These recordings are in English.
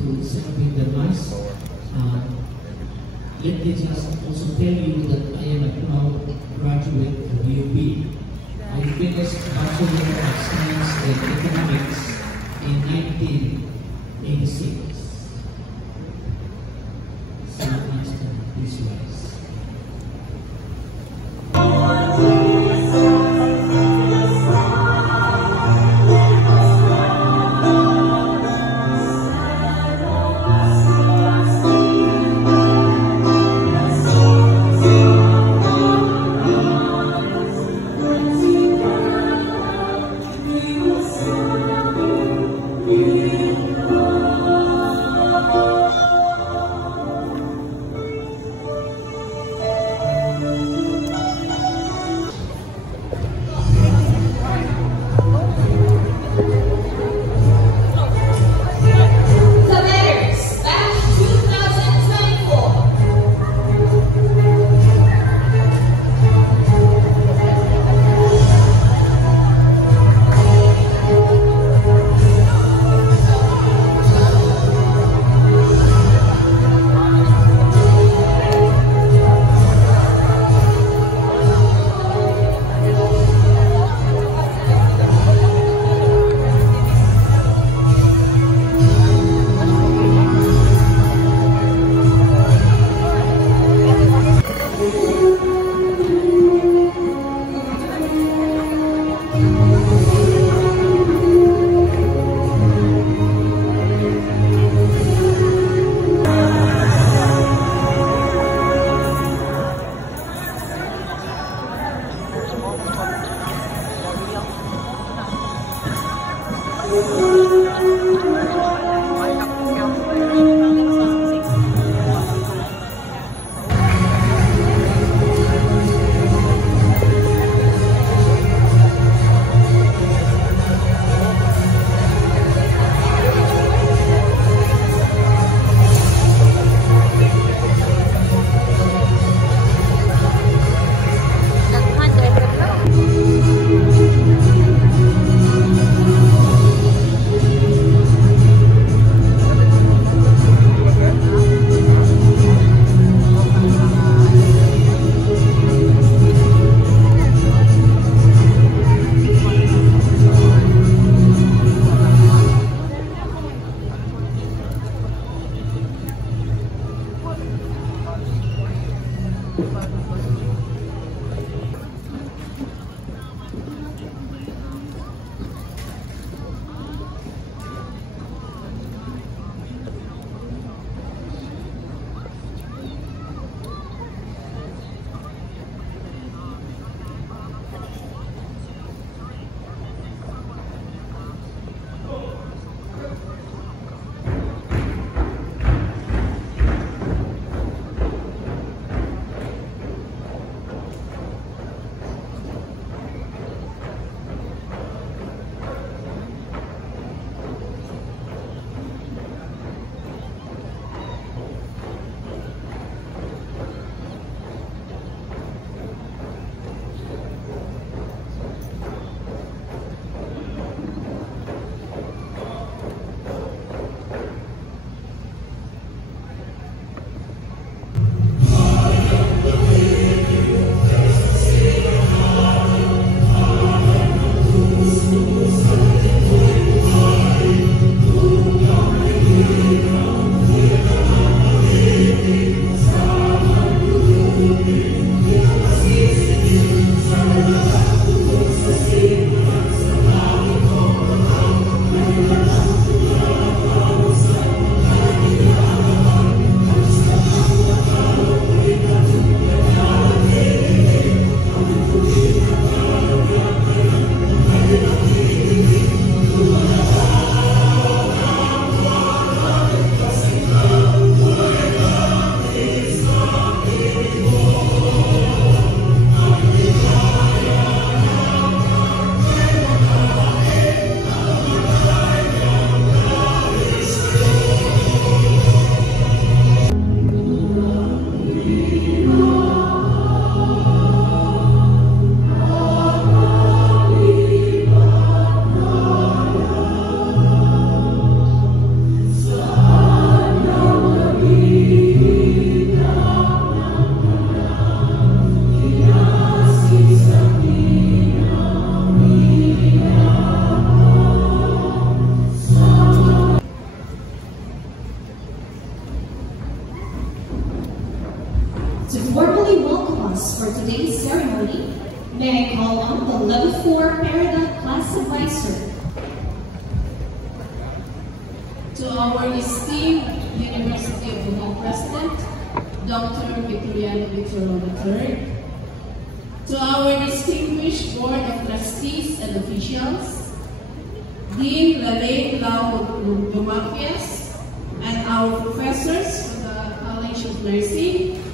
to celebrate the Mass. Let me just also tell you that I am a proud graduate of UP. I finished Bachelor of Science in Economics in 1986. So much to visualize. applause for today's ceremony, may I call on the Level 4 Peridot Class Advisor. To our esteemed University of Bohol President, Dr. Victoriano Victorino III, to our distinguished Board of Trustees and officials, Dean Lalaine Lau Dumafias, and our professors from the College of Nursing,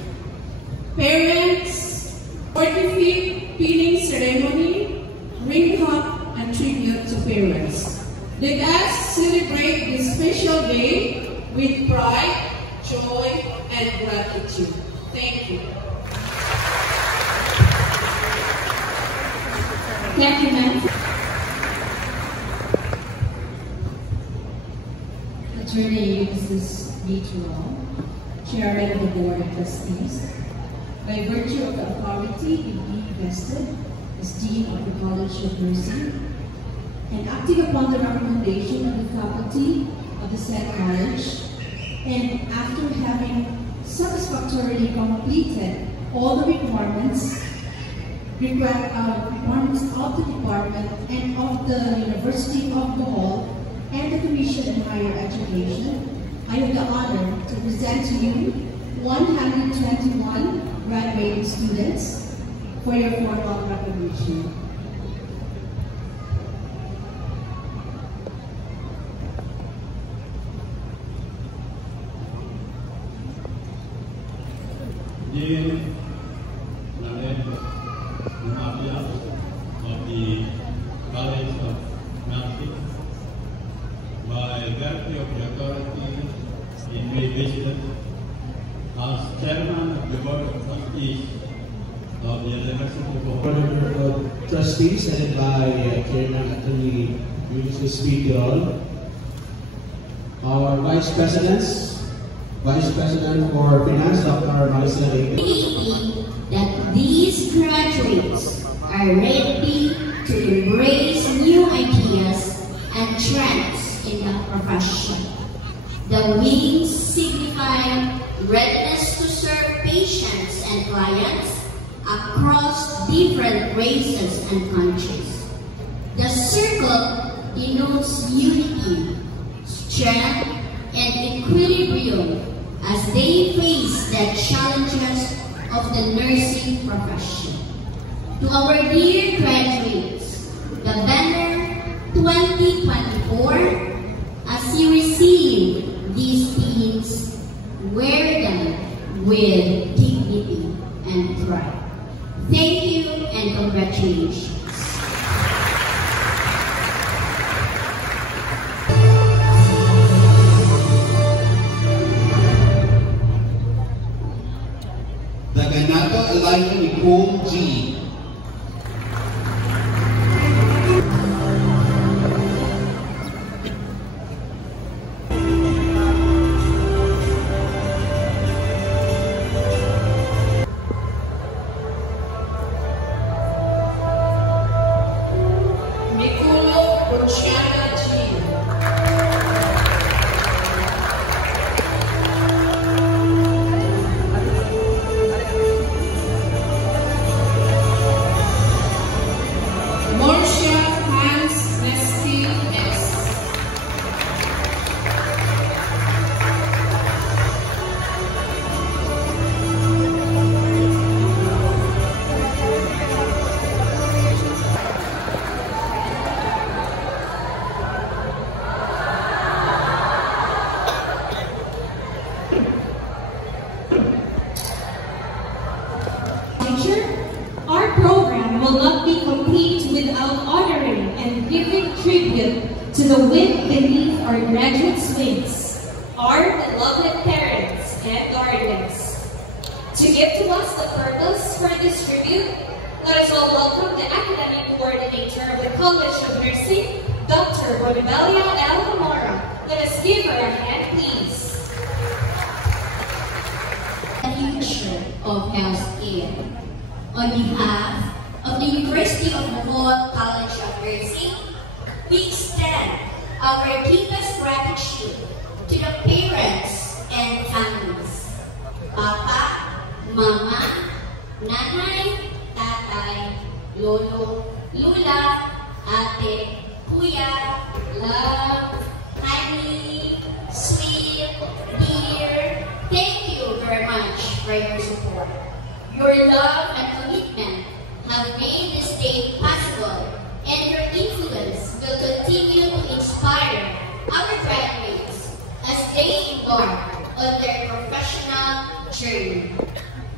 parents, 45th pinning ceremony, ring hop, and tribute to parents. Let us celebrate this special day with pride, joy, and gratitude. Thank you. Thank you, ma'am. Attorney Mrs. Beatrice, Chairman of the Board of Trustees, by virtue of the authority in me vested as Dean of the College of Nursing, and acting upon the recommendation of the faculty of the said college, and after having satisfactorily completed all the requirements of the department and of the University of Bohol and the Commission on Higher Education, I have the honor to present to you 121 graduating students for your formal recognition. Dean Lalaine Dumafias of the College of Nursing, by virtue of the authority in me vested as Chairman of the Board of Trustees of the University of Bohol. Board of Trustees, headed by Chairman Attorney Ulysses Vidal, our Vice Presidents, Vice President for Finance, Dr. Maricela David. That these graduates are ready to embrace new ideas and trends in the profession. The wings signify readiness to serve patients and clients across different races and countries. The circle denotes unity, strength, and equilibrium as they face the challenges of the nursing profession. To our dear graduates, the banner 2024, as you receive these pins, wear them with dignity and pride. Thank you and congratulations. Daganato Eliza Nicole G. Niculo Ronciana G. Marcia Hans Nesty S. Teacher, our program will not be complete without honoring and giving tribute to the wind beneath our graduates' wings, our beloved parents and guardians. To give to us the purpose for this tribute, let us all welcome the academic coordinator of the College of Nursing, Dr. Bonibelia L. Zamora. Let us give her a hand, please. The future of healthcare. On behalf of the University of Bohol College of Nursing, we extend our deepest gratitude to the parents and families, Papa, Mama, Nana, lolo, lula, ate, kuya, love, honey, sweet, dear. Thank you very much for your support. Your love and commitment have made this day possible, and your influence will continue to inspire our graduates as they embark on their professional journey.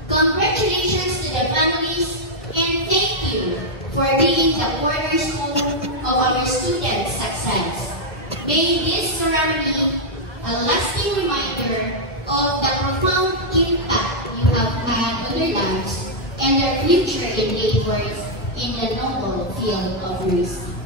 Congratulations to the families, and thank you for being the cornerstone of our students' success. May this ceremony a lasting reminder of the profound impact you have had on their lives and their future endeavors in the noble field of nursing.